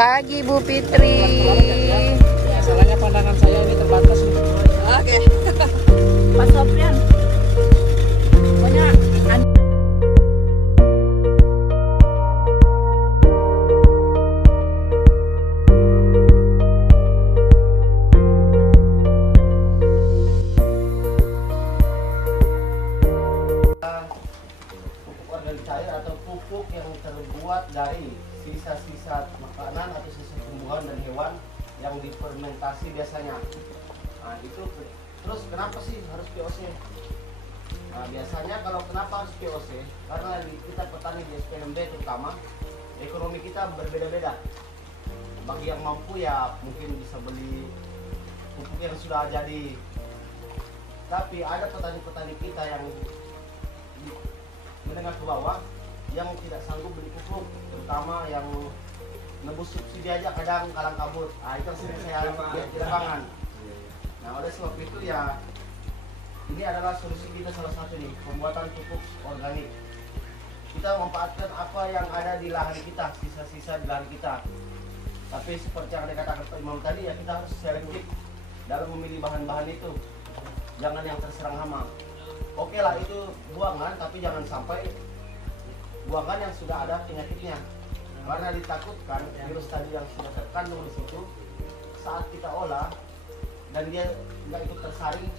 pagi Bu Fitri. Masalahnya pandangan saya ini terbatas untuk Oke. Pak Sofian. Pokoknya pupuk organik cair atau pupuk yang terbuat dari sisa-sisa makanan atau sisa tumbuhan dan hewan yang difermentasi biasanya. Nah, itu terus kenapa sih harus POC? Nah, biasanya kalau kenapa harus POC? Karena kita petani di SPMB terutama ekonomi kita berbeda-beda. Bagi yang mampu ya mungkin bisa beli pupuk yang sudah jadi. Tapi ada petani-petani kita yang menengah ke bawah yang tidak sanggup beli pupuk, terutama yang nebus subsidi aja kadang kalang kabut. Nah, itu sering saya lihat di lapangan. Nah, oleh sebab itu ya ini adalah solusi kita salah satu nih, pembuatan pupuk organik. Kita memanfaatkan apa yang ada di lahan kita, sisa-sisa di lahan kita. Tapi seperti yang dikatakan Pak Imam tadi ya, kita harus selektif dalam memilih bahan-bahan itu. Jangan yang terserang hama. Oke lah itu buangan, tapi jangan sampai buangan yang sudah ada penyakitnya. Karena ditakutkan virus tadi yang sudah terkandung di situ saat kita olah dan dia nggak ikut tersaring,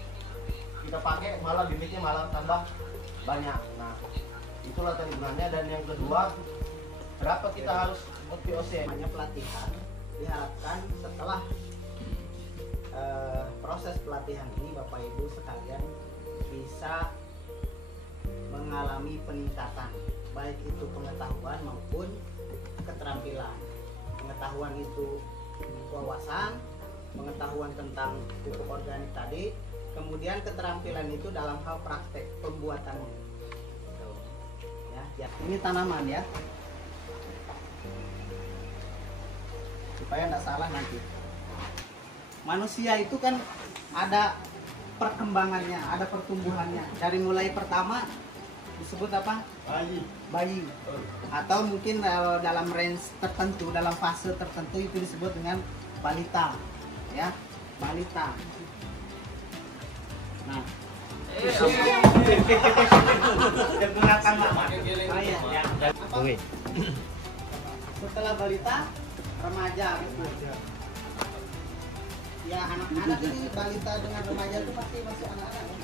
kita pakai malah bibitnya malah tambah banyak. Nah, itulah tadi gunanya. Dan yang kedua, kenapa kita harus POC? Hanya pelatihan diharapkan setelah proses pelatihan ini Bapak Ibu sekalian bisa mengalami peningkatan baik itu pengetahuan maupun keterampilan. Pengetahuan itu wawasan, pengetahuan tentang pupuk organik tadi, kemudian keterampilan itu dalam hal praktek pembuatannya. Ya, ini tanaman ya, supaya tidak salah nanti. Manusia itu kan ada perkembangannya, ada pertumbuhannya. Dari mulai pertama disebut apa? Bayi. Atau mungkin dalam range tertentu, dalam fase tertentu itu disebut dengan balita. Ya, balita. Nah, gunakan nama. Oke. Setelah balita, remaja gitu. Ya, anak-anak ini balita dengan remaja itu pasti masih anak-anak.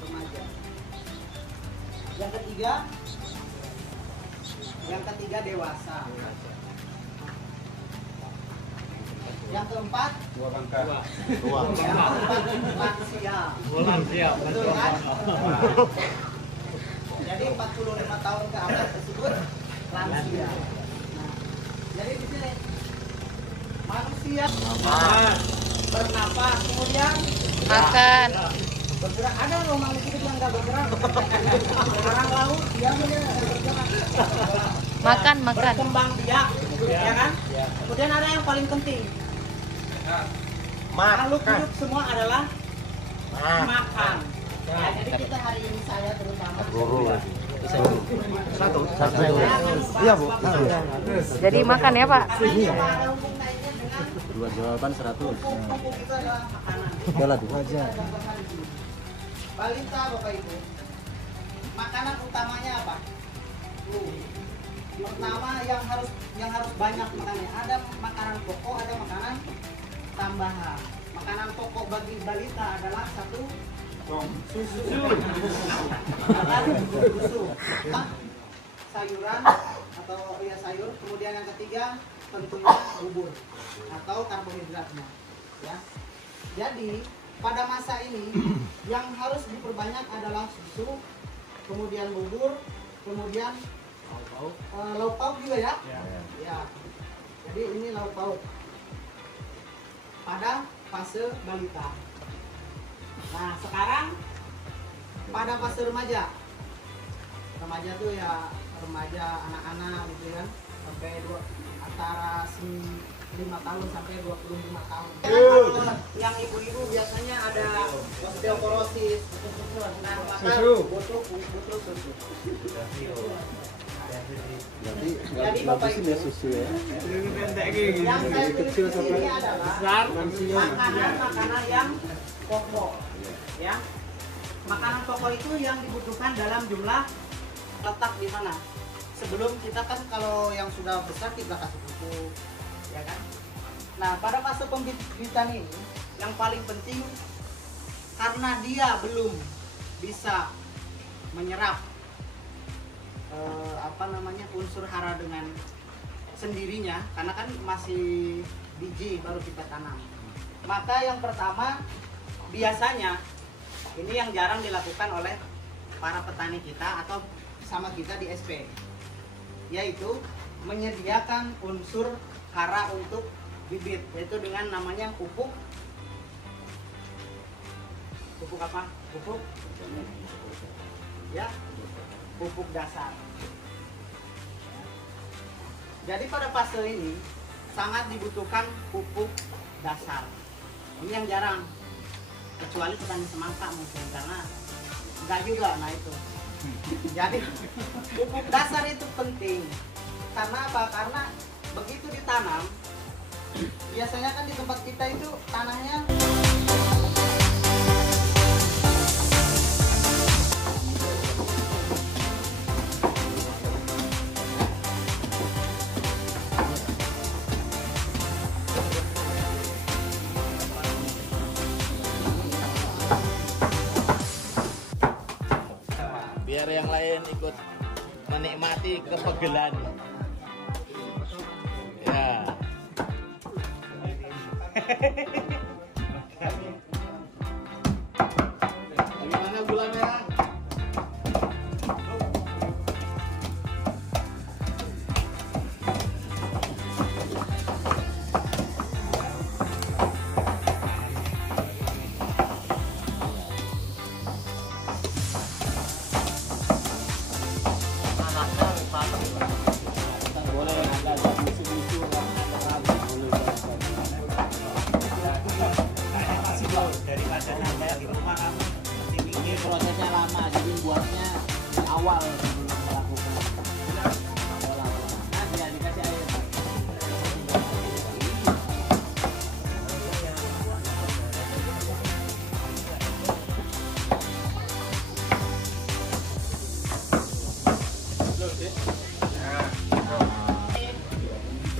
Remaja. Yang ketiga dewasa. Yang keempat tua. Yang keempat lansia. Betul kan? Jadi 45 tahun ke atas tersebut lansia. Nah, jadi di sini manusia bernapas, kemudian makan. bergerak. Ada loh manusia yang nggak bergerak. Orang laut dia bergerak. Makan. Berkembang biak, ya kan? Kemudian ada yang paling penting. Makhluk hidup semua adalah makan. Ya, jadi kita hari ini saya terutama Satu. Iya Bu. Jadi makan ya Pak. Dua jawaban 100. Pupuk itu adalah makanan. Jalan dua aja. Balita Bapak Ibu, makanan utamanya apa? Pertama yang harus banyak makannya. Ada makanan pokok, ada makanan tambahan. Makanan pokok bagi balita adalah satu susu. Susu. Sayuran atau ya sayur. Kemudian yang ketiga tentunya bubur atau karbohidratnya. Ya. Jadi pada masa ini yang harus diperbanyak adalah susu, kemudian bubur, kemudian lauk pauk juga ya. Ya. Jadi ini lauk pauk pada fase balita. Nah sekarang pada fase remaja. Remaja tuh ya remaja anak-anak gitu kan, sampai antara 5 tahun sampai 25 tahun. Yang ibu-ibu biasanya ada osteoporosis, nah, maka butuh susu. Jadi Bapak Ibu, susu ya. Yang saya tulis di sini adalah makanan yang pokok, ya. Makanan pokok itu yang dibutuhkan dalam jumlah letak di mana. Sebelum kita kan kalau yang sudah besar kita kasih pupuk, ya kan. Nah pada fase pembibitan ini yang paling penting karena dia belum bisa menyerap unsur hara dengan sendirinya karena kan masih biji baru kita tanam. Maka yang pertama biasanya ini yang jarang dilakukan oleh para petani kita atau sama kita di SP, yaitu menyediakan unsur hara untuk bibit, yaitu dengan namanya pupuk apa? Pupuk ya, pupuk dasar. Jadi pada fase ini sangat dibutuhkan pupuk dasar. Ini yang jarang, kecuali petani semangka mungkin karena enggak juga. Nah itu. Jadi pupuk dasar itu penting. Karena apa? Karena begitu ditanam, biasanya kan di tempat kita itu tanahnya biar yang lain ikut menikmati kepegelan. Ya. Bagaimana gula merah? Ini prosesnya lama, jadi buatnya di awal melakukan nanti ya dikasih air.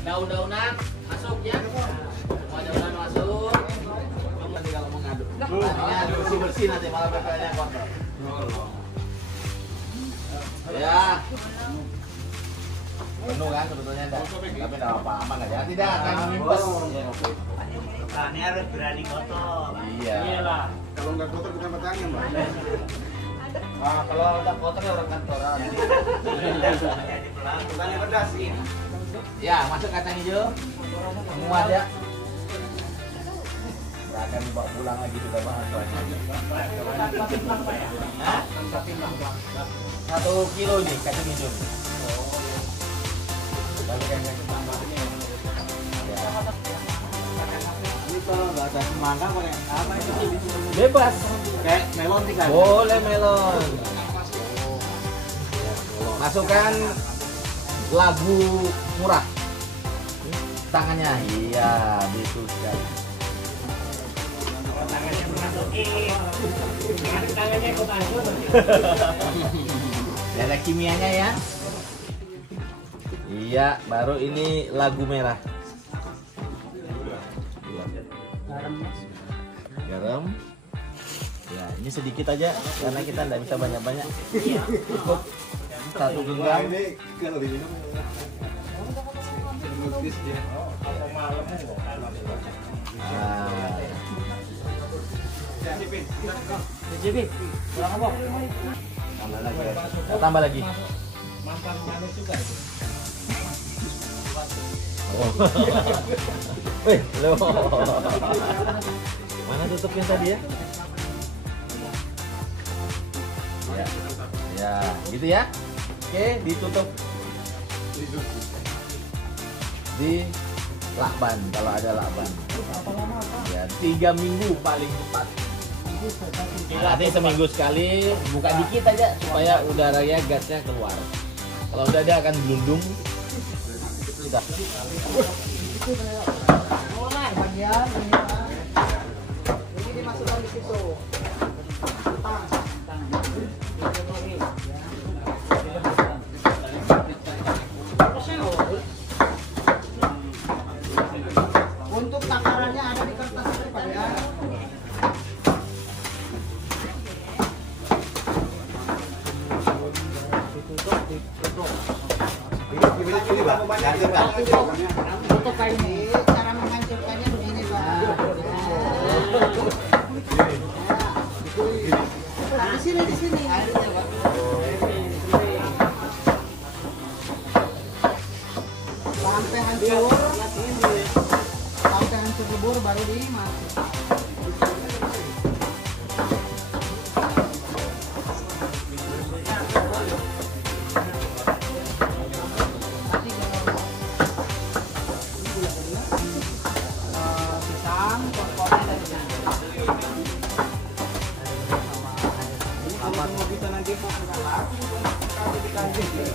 Daun-daunan masuk ya, semua daunan masuk. Nanti kalau mau ngaduk, bersih nanti malah BPL-nya kotor. Ya, penuh kan sebetulnya enggak, tapi enggak apa-apa, aman aja. Tidak akan menimbas. Nah, ini harus berani kotor. Iya. Iyalah. Kalau nggak kotor bukan petani, Mbak. Nah, kalau udah kotor ya orang kantoran. Petani pedas sih. Ya, masuk kacang hijau. Semua ada. Akan dibawa pulang lagi juga bahan banyak. 1 kilo nih kacang hijau. Ini kalau nggak ada semangka pakai apa itu? Bebas. Kayak melon tinggal. Boleh melon. Masukkan lagu murah. Tangannya, iya, betul sekali. Tangannya ikut anggur. Ada kimianya ya. Iya, baru ini lagu merah. Garam. Ya, ini sedikit aja karena kita tidak bisa banyak-banyak. Cukup 1 genggam. Ini kalau diminum Tambah lagi. Mantan manis juga itu. Oh. Wih, lo. Mana tutupnya tadi ya? Ya, gitu ya. Oke, ditutup. Di lakban kalau ada lakban. Ya, 3 minggu paling cepat. Nanti seminggu sekali buka dikit aja supaya udaranya gasnya keluar. Kalau udah ada akan gelundung. Kita. bagian ini Pak. Ini dimasukkan di situ. Untuk takarannya ada di kertas itu Pak ya. Ini cara menghancurkannya begini Pak. Nah, di sini sampai hancur lebur baru dimasuk.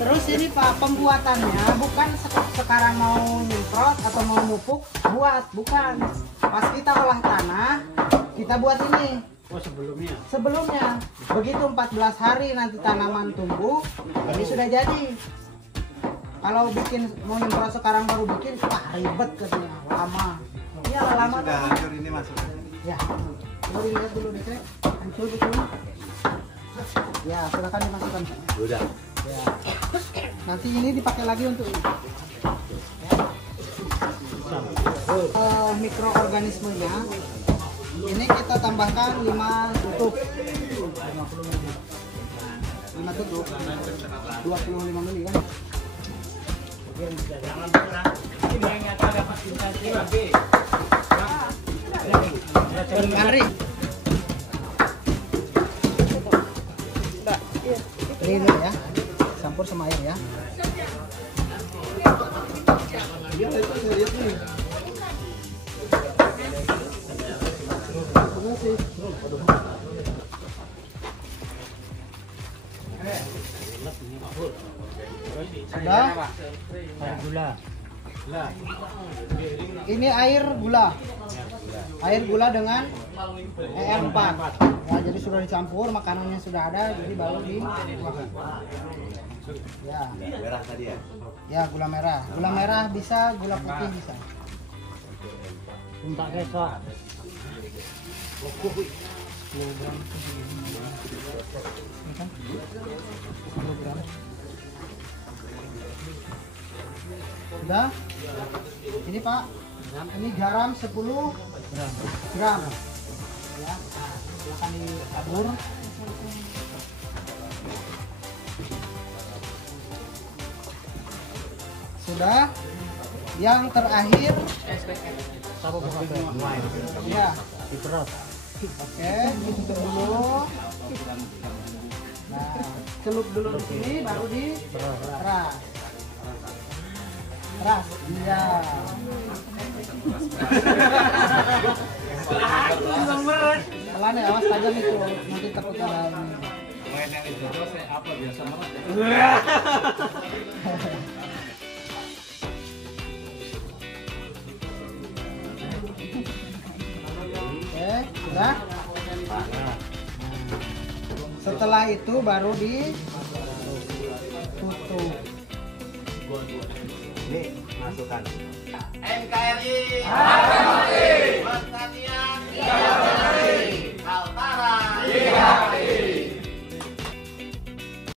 Terus ini Pak, pembuatannya bukan sekarang mau nyemprot atau mau mupuk, bukan. Pas kita olah tanah, kita buat ini. Oh, Sebelumnya. Begitu 14 hari nanti tanaman tumbuh, ini sudah jadi. Kalau mau nyemprot sekarang baru bikin, wah ribet katanya, lama. Iya lama. Sudah hancur ini masukkan. Ya, coba dilihat dulu deh, hancur betul. Ya, silakan dimasukkan. Udah. Ya. Nanti ini dipakai lagi untuk ini. Mikroorganismenya ini kita tambahkan 5 tutup. 5 tutup. 25 mili kan? Kari. Ini ya. Campur sama air ya. Sudah. Ini air gula. Air gula dengan ER4. Ya, jadi sudah dicampur, makanannya sudah ada, jadi baru dituangkan. Ya. Merah tadi ya? Ya, gula merah. Gula merah bisa, gula putih bisa. Untuk besok. Sudah? Ini Pak, ini garam 10 gram. Ya, silakan ditabur. Sudah. Yang terakhir ya. Oke, ditutup dulu. Nah, celup dulu di sini baru diperas. Peras. Iya. Pelan ya, awas tajam itu. Nanti takut ada ini. Oke, sudah. Setelah itu baru ditutup. Ini masukkan. NKRI.